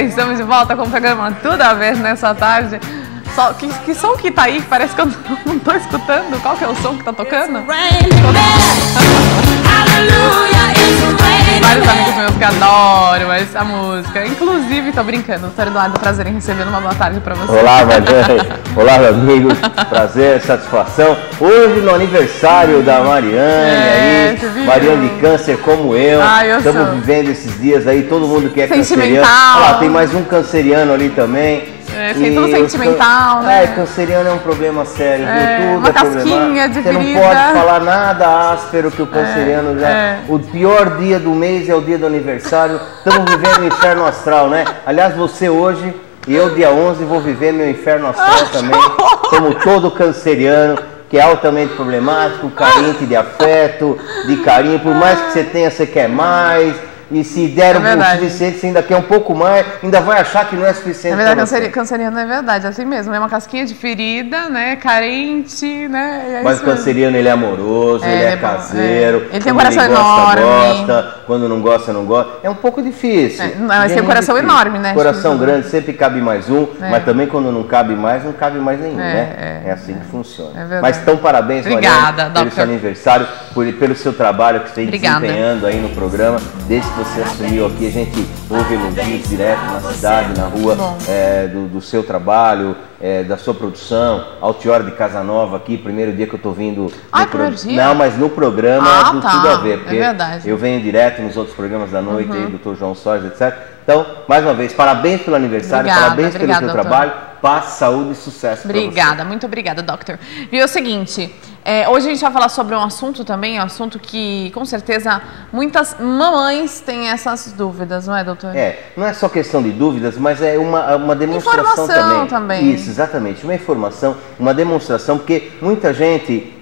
isso, estamos de volta com o programa Tudo a Ver nessa tarde. Que som que tá aí? Parece que eu não tô escutando. Qual que é o som que tá tocando? Vários amigos meus que adoram essa música. Inclusive, tô brincando. Doutor Eduardo, prazer em receber uma boa tarde pra você. Olá, Mariane. Olá, amigos. Prazer, satisfação. Hoje no aniversário da Mariane. Mariane de câncer como eu. Estamos vivendo esses dias aí. Todo mundo que é canceriano. Olha lá, tem mais um canceriano ali também. Tem tudo sentimental, né? Canceriano é um problema sério, viu? Tudo uma casquinha de ferida. Você não pode falar nada áspero que o canceriano já... O pior dia do mês é o dia do aniversário. Estamos vivendo o inferno astral, né? Aliás, você hoje e eu dia 11 vou viver meu inferno astral também, como todo canceriano, que é altamente problemático, carente de afeto, de carinho. Por mais que você tenha, você quer mais. E se der o suficiente, você ainda quer um pouco mais, ainda vai achar que não é suficiente. É verdade, canceriano é verdade, assim mesmo. É uma casquinha de ferida, né? Carente, né? Mas o canceriano, ele é amoroso, ele é caseiro. Ele tem um coração enorme. Gosta, quando não gosta, não gosta. É um pouco difícil. Mas tem um coração enorme, né? Coração grande, sempre cabe mais um, mas também quando não cabe mais, não cabe mais nenhum, né? É assim que funciona. Mas então, parabéns, Mariane, pelo seu aniversário, pelo seu trabalho que você vem desempenhando aí no programa. Desde que você assumiu aqui, a gente ouve elogios direto na cidade, na rua, do seu trabalho, da sua produção. Altiora de Casanova aqui, primeiro dia que eu estou vindo. Não, mas no programa do Tudo a Ver, porque eu venho direto nos outros programas da noite, aí, Dr. João Soares, etc. Então, mais uma vez, parabéns pelo aniversário, parabéns pelo seu trabalho. Paz, saúde e sucesso. Obrigada, muito obrigada, Doctor. E é o seguinte, hoje a gente vai falar sobre um assunto também, um assunto que com certeza muitas mamães têm essas dúvidas, não é, doutor? Não é só questão de dúvidas, mas é uma demonstração informação também. Isso, exatamente, uma informação, uma demonstração, porque muita gente,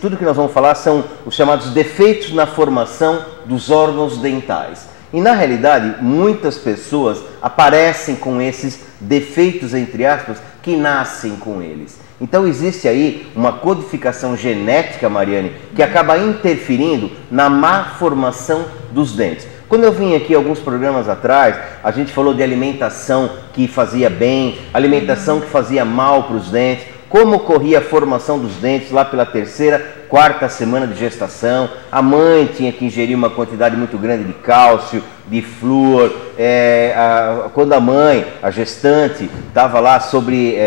tudo que nós vamos falar são os chamados defeitos na formação dos órgãos dentais. E na realidade, muitas pessoas aparecem com esses defeitos, entre aspas, que nascem com eles. Então existe aí uma codificação genética, Mariane, que acaba interferindo na má formação dos dentes. Quando eu vim aqui alguns programas atrás, a gente falou de alimentação que fazia bem, alimentação que fazia mal para os dentes, como ocorria a formação dos dentes lá pela terceira, quarta semana de gestação, a mãe tinha que ingerir uma quantidade muito grande de cálcio, de flúor, quando a mãe, a gestante, estava lá sobre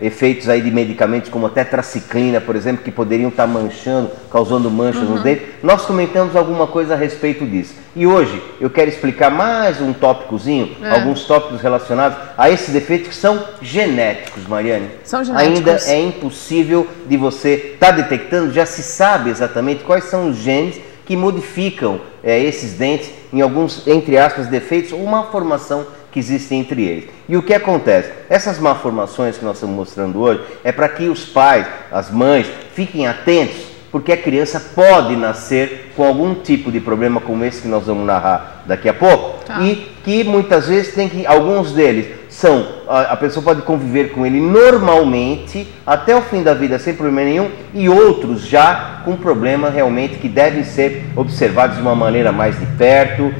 efeitos aí de medicamentos como a tetraciclina, por exemplo, que poderiam estar manchando, causando manchas nos dentes, nós comentamos alguma coisa a respeito disso. E hoje eu quero explicar mais um tópicozinho, alguns tópicos relacionados a esses defeitos que são genéticos, Mariane. São genéticos. Ainda é impossível de você estar detectando, já se sabe exatamente quais são os genes que modificam esses dentes em alguns, entre aspas, defeitos ou má formação que existe entre eles. E o que acontece? Essas malformações que nós estamos mostrando hoje é para que os pais, as mães, fiquem atentos, porque a criança pode nascer com algum tipo de problema como esse que nós vamos narrar daqui a pouco, e que muitas vezes alguns deles são, a pessoa pode conviver com ele normalmente até o fim da vida sem problema nenhum, e outros já com problema realmente que devem ser observados de uma maneira mais de perto,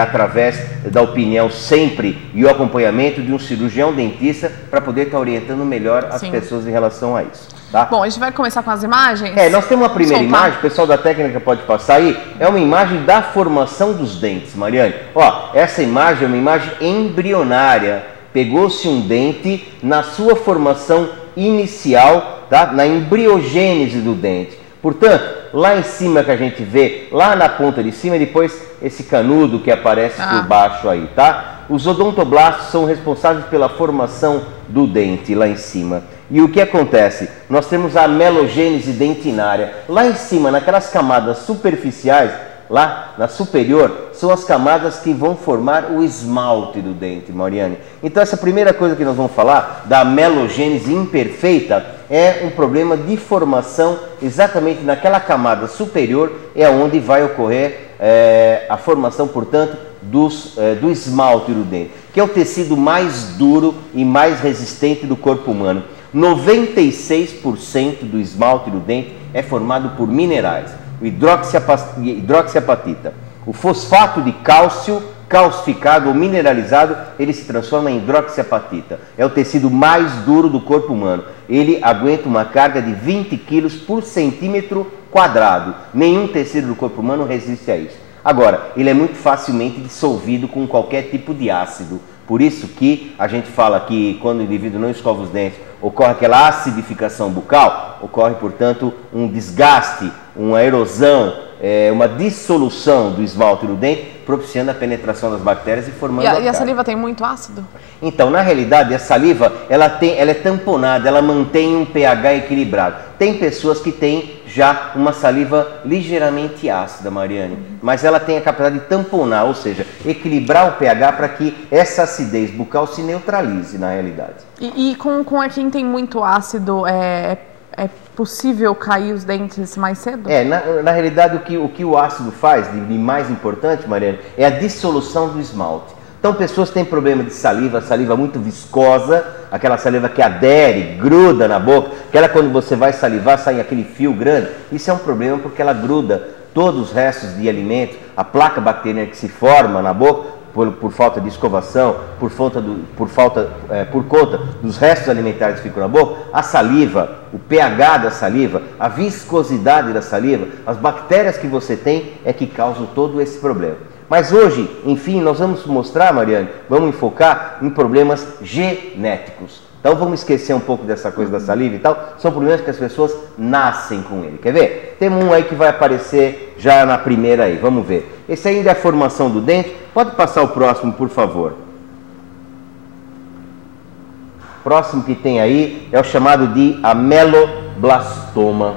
através da opinião sempre e o acompanhamento de um cirurgião dentista para poder estar orientando melhor as pessoas em relação a isso. Tá? Bom, a gente vai começar com as imagens? Nós temos uma primeira imagem, o pessoal da técnica pode passar aí, é uma imagem da formação dos dentes, Mariane. Ó, essa imagem é uma imagem embrionária, pegou-se um dente na sua formação inicial, tá? Na embriogênese do dente. Portanto, lá em cima que a gente vê, lá na ponta de cima, depois esse canudo que aparece por baixo aí, tá? Os odontoblastos são responsáveis pela formação do dente lá em cima. E o que acontece? Nós temos a melogênese dentinária. Lá em cima, naquelas camadas superficiais, lá na superior, são as camadas que vão formar o esmalte do dente, Mariane. Então essa primeira coisa que nós vamos falar, da melogênese imperfeita, é um problema de formação exatamente naquela camada superior, é onde vai ocorrer a formação, portanto, do esmalte do dente, que é o tecido mais duro e mais resistente do corpo humano. 96% do esmalte do dente é formado por minerais. O hidroxiapatita, o fosfato de cálcio, calcificado ou mineralizado, ele se transforma em hidroxiapatita. É o tecido mais duro do corpo humano. Ele aguenta uma carga de 20 quilos por centímetro quadrado. Nenhum tecido do corpo humano resiste a isso. Agora, ele é muito facilmente dissolvido com qualquer tipo de ácido. Por isso que a gente fala que quando o indivíduo não escova os dentes, ocorre aquela acidificação bucal, ocorre, portanto, um desgaste, uma erosão, uma dissolução do esmalte no dente, propiciando a penetração das bactérias e formando E a saliva tem muito ácido? Então, na realidade, a saliva ela é tamponada, ela mantém um pH equilibrado. Tem pessoas que têm já uma saliva ligeiramente ácida, Mariane, mas ela tem a capacidade de tamponar, ou seja, equilibrar o pH para que essa acidez bucal se neutralize na realidade. E com quem tem muito ácido, é possível cair os dentes mais cedo? Na realidade, o que o ácido faz, de mais importante, Mariane, é a dissolução do esmalte. Então, pessoas têm problema de saliva muito viscosa, aquela saliva que adere, gruda na boca, aquela quando você vai salivar, sai aquele fio grande. Isso é um problema porque ela gruda todos os restos de alimento, a placa bacteriana que se forma na boca, por falta de escovação, por conta dos restos alimentares que ficam na boca, a saliva, o pH da saliva, a viscosidade da saliva, as bactérias que você tem é que causam todo esse problema. Mas hoje, enfim, nós vamos mostrar, Mariane, vamos enfocar em problemas genéticos. Então vamos esquecer um pouco dessa coisa da saliva e tal, são problemas que as pessoas nascem com ele. Quer ver? Tem um aí que vai aparecer já na primeira aí, vamos ver. Esse ainda é a formação do dente. Pode passar o próximo, por favor. Próximo que tem aí é o chamado de ameloblastoma.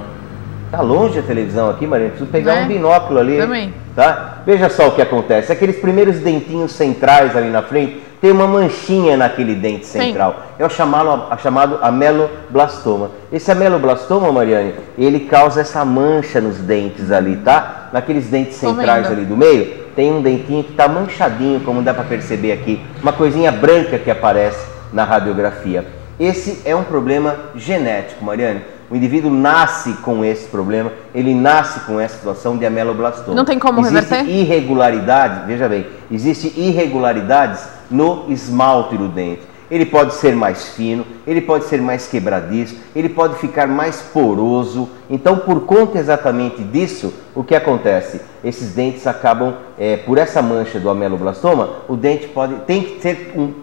Tá longe a televisão aqui, Mariana, preciso pegar um binóculo ali. Também. Tá? Veja só o que acontece. Aqueles primeiros dentinhos centrais ali na frente, tem uma manchinha naquele dente central. Sim. É o chamado ameloblastoma. Esse ameloblastoma, Mariane, ele causa essa mancha nos dentes ali, tá? Naqueles dentes centrais ali do meio, tem um dentinho que está manchadinho, como dá para perceber aqui. Uma coisinha branca que aparece na radiografia. Esse é um problema genético, Mariane. O indivíduo nasce com esse problema, ele nasce com essa situação de ameloblastoma. Não tem como reverter? Irregularidade, veja bem, existem irregularidades no esmalte do dente. Ele pode ser mais fino, ele pode ser mais quebradiço, ele pode ficar mais poroso. Então, por conta exatamente disso, o que acontece? Esses dentes acabam, por essa mancha do ameloblastoma, o dente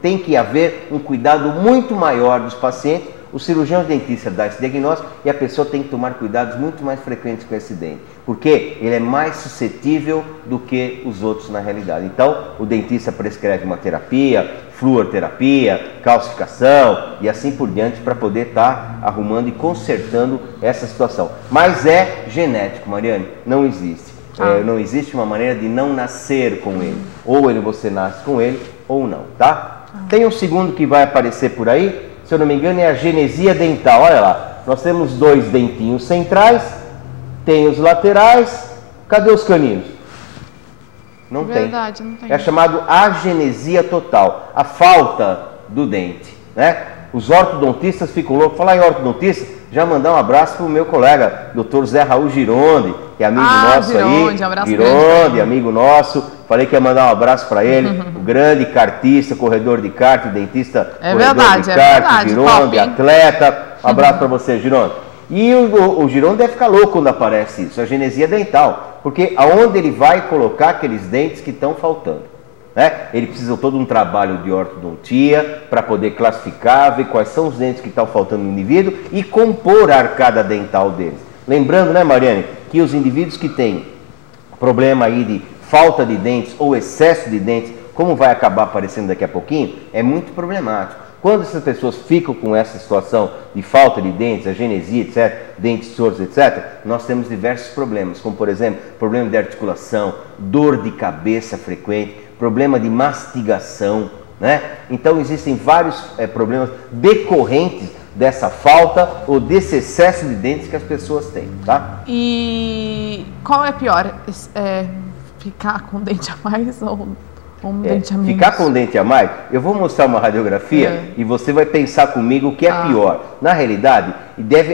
tem que haver um cuidado muito maior dos pacientes. O cirurgião dentista dá esse diagnóstico e a pessoa tem que tomar cuidados muito mais frequentes com esse dente, porque ele é mais suscetível do que os outros na realidade. Então, o dentista prescreve uma terapia, fluoroterapia, calcificação e assim por diante para poder estar arrumando e consertando essa situação. Mas é genético, Mariane, não existe. Não existe uma maneira de não nascer com ele. Ou você nasce com ele ou não, tá? Tem um segundo que vai aparecer por aí. Se eu não me engano, é a genesia dental. Olha lá, nós temos dois dentinhos centrais, tem os laterais, cadê os caninos? Não Verdade, tem. Não tem. É chamado agenesia total, a falta do dente, né? Os ortodontistas ficam loucos. Falar em ortodontista, já mandar um abraço para o meu colega, Dr. Zé Raul Gironde, que é amigo nosso Gironde, aí. Abraço Gironde, amigo nosso. Falei que ia mandar um abraço para ele, o grande cartista, corredor de kart, dentista, corredor de kart, Gironde, atleta. Um abraço para você, Gironde. E o Gironde deve ficar louco quando aparece isso, a genesia dental, porque aonde ele vai colocar aqueles dentes que estão faltando? Né? Ele precisa de todo um trabalho de ortodontia para poder classificar, ver quais são os dentes que estão faltando no indivíduo e compor a arcada dental deles. Lembrando, né, Mariane, que os indivíduos que têm problema aí de falta de dentes ou excesso de dentes, como vai acabar aparecendo daqui a pouquinho, é muito problemático. Quando essas pessoas ficam com essa situação de falta de dentes, agenesia, etc., dentes tortos, etc., nós temos diversos problemas, como, por exemplo, problema de articulação, dor de cabeça frequente, problema de mastigação, né? Então, existem vários problemas decorrentes dessa falta ou desse excesso de dentes que as pessoas têm, tá? E qual é pior? Ficar com dente a mais ou Um dente a menos. Ficar com um dente a mais, eu vou mostrar uma radiografia e você vai pensar comigo o que é pior. Na realidade,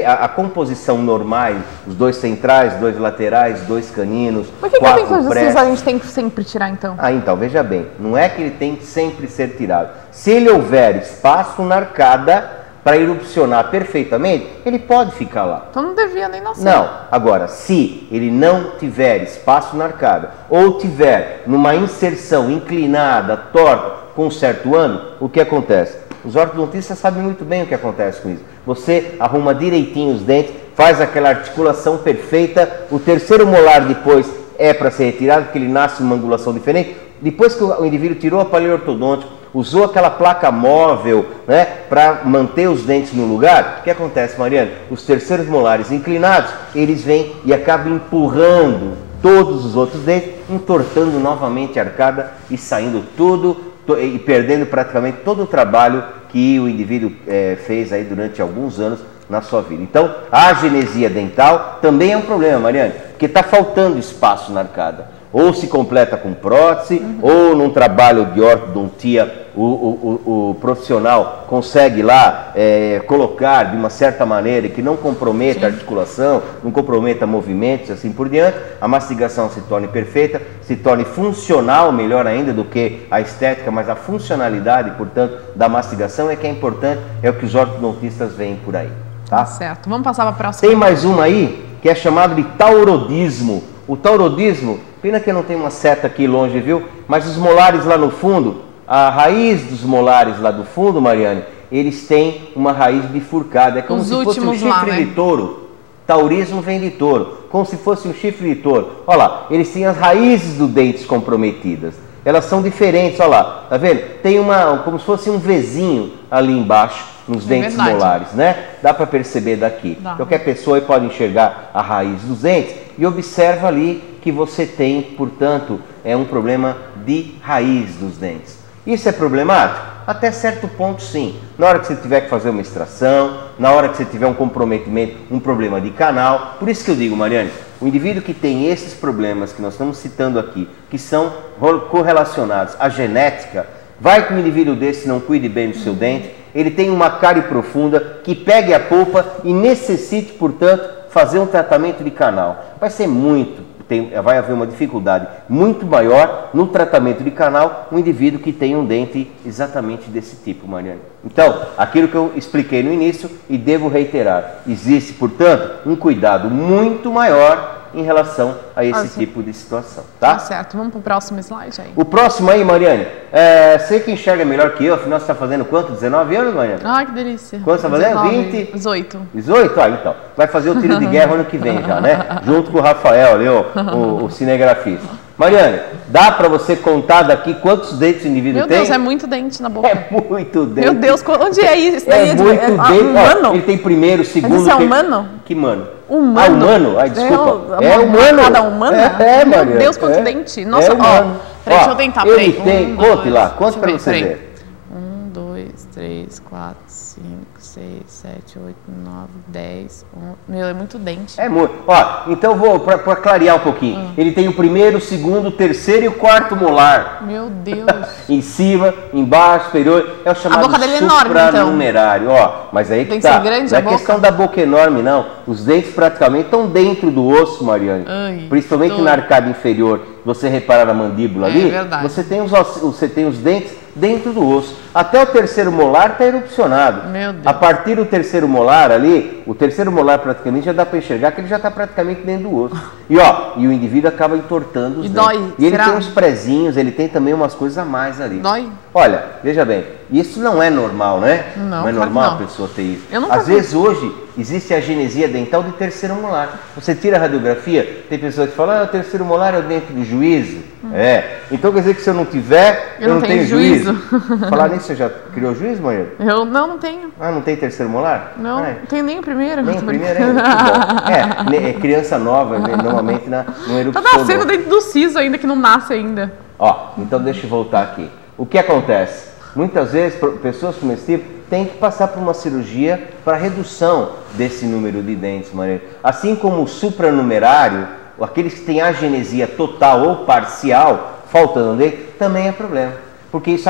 a composição normal, os 2 centrais, 2 laterais, 2 caninos, Por que 4 que pré... a gente tem que sempre tirar, então? Então, veja bem, não é que ele tem que sempre ser tirado. Se ele houver espaço na arcada para erupcionar perfeitamente, ele pode ficar lá. Então não devia nem nascer. Não. Agora, se ele não tiver espaço na arcada ou tiver numa inserção inclinada, torta, com um certo ângulo, o que acontece? Os ortodontistas sabem muito bem o que acontece com isso. Você arruma direitinho os dentes, faz aquela articulação perfeita, o terceiro molar depois é para ser retirado, porque ele nasce numa angulação diferente. Depois que o indivíduo tirou o aparelho ortodôntico, usou aquela placa móvel, né, para manter os dentes no lugar, o que acontece, Mariana? Os terceiros molares inclinados, eles vêm e acabam empurrando todos os outros dentes, entortando novamente a arcada e saindo tudo e perdendo praticamente todo o trabalho que o indivíduo fez aí durante alguns anos na sua vida. Então, a agenesia dental também é um problema, Mariana, porque está faltando espaço na arcada. Ou se completa com prótese, ou num trabalho de ortodontia, o profissional consegue lá colocar de uma certa maneira que não comprometa a articulação, não comprometa movimentos, assim por diante, a mastigação se torne perfeita, se torne funcional, melhor ainda do que a estética, mas a funcionalidade, portanto, da mastigação é que é importante, é o que os ortodontistas veem por aí. Tá? Certo, vamos passar para a próxima. Tem mais uma aí, que é chamado de taurodismo. O taurodismo, pena que eu não tenho uma seta aqui longe, viu? Mas os molares lá no fundo, a raiz dos molares lá do fundo, Mariane, eles têm uma raiz bifurcada. É como se fosse um chifre de touro. Taurismo vem de touro, como se fosse um chifre de touro. Olha lá, eles têm as raízes dos dentes comprometidas. Elas são diferentes, olha lá, tá vendo? Tem como se fosse um Vzinho ali embaixo, nos dentes molares, né? Dá para perceber daqui. Qualquer pessoa aí pode enxergar a raiz dos dentes e observa ali que você tem, portanto, um problema de raiz dos dentes. Isso é problemático? Até certo ponto, sim. Na hora que você tiver que fazer uma extração, na hora que você tiver um comprometimento, um problema de canal. Por isso que eu digo, Mariane, o indivíduo que tem esses problemas que nós estamos citando aqui, que são correlacionados à genética, vai que um indivíduo desse não cuide bem do seu dente, ele tem uma cárie profunda, que pegue a polpa e necessite, portanto, fazer um tratamento de canal. Vai ser vai haver uma dificuldade muito maior no tratamento de canal, um indivíduo que tem um dente exatamente desse tipo, Mariane. Então, aquilo que eu expliquei no início e devo reiterar, existe, portanto, um cuidado muito maior em relação a esse tipo de situação, tá? Tá certo, vamos para o próximo slide aí. O próximo aí, Mariane, você que enxerga melhor que eu, afinal você está fazendo quanto? 19 anos, Mariane? Ah, que delícia. Quanto você está fazendo? 20? 18. 18? Ah, então. Vai fazer o tiro de guerra ano que vem já, né? Junto com o Rafael ali, o cinegrafista. Mariane, dá para você contar daqui quantos dentes o indivíduo tem? Meu Deus, é muito dente na boca. É muito dente. Meu Deus, onde é isso? É muito dente. Humano? Ele tem primeiro, segundo... Mas isso é humano? Que mano? Humano. Ah, humano? Ai, desculpa. É humano. Cada humana? Mariane. Meu Deus, quanto dente. Nossa, humano. Peraí, deixa eu tentar. Ele tem... Conte lá, conte para você ver. 1, 2, 3, 4, 5, 6, 7, 8, 9, 10, 11... Meu, é muito dente. É muito. Então vou para clarear um pouquinho. Ele tem o primeiro, o segundo, o terceiro e o quarto molar. Meu Deus. Em cima, embaixo, superior. É o chamado supranumerário. Mas aí que tá. Tem que ser grande não a é boca? questão da boca enorme, não. Os dentes praticamente estão dentro do osso, Mariane. Principalmente na arcada inferior. Você reparar na mandíbula ali, verdade. você tem os dentes dentro do osso. Até o terceiro molar está erupcionado. Meu Deus. A partir do terceiro molar ali, o terceiro molar praticamente já dá para enxergar que ele já está praticamente dentro do osso. E o indivíduo acaba entortando os dentes. Dói. E ele tem uns prezinhos, ele tem também umas coisas a mais ali. Dói? Olha, veja bem, isso não é normal, né? Não é claro normal não. a pessoa ter isso. Às vezes hoje existe a agenesia dental de terceiro molar. Você tira a radiografia, tem pessoas que falam, o terceiro molar é o dente do juízo. Então quer dizer que se eu não tiver, eu não tenho juízo. Falar nisso, você já criou juízo, Maria? Eu não tenho. Ah, não tem terceiro molar? Não, não tenho nem o primeiro. Nem o primeiro ainda? Que bom. É criança nova, normalmente não erupção. Tá nascendo dentro do siso ainda, que não nasce ainda. Então deixa eu voltar aqui. O que acontece? Muitas vezes, pessoas com esse tipo têm que passar por uma cirurgia para redução desse número de dentes, Maria. Assim como o supranumerário, aqueles que têm agenesia total ou parcial, faltando dente, também é problema, porque isso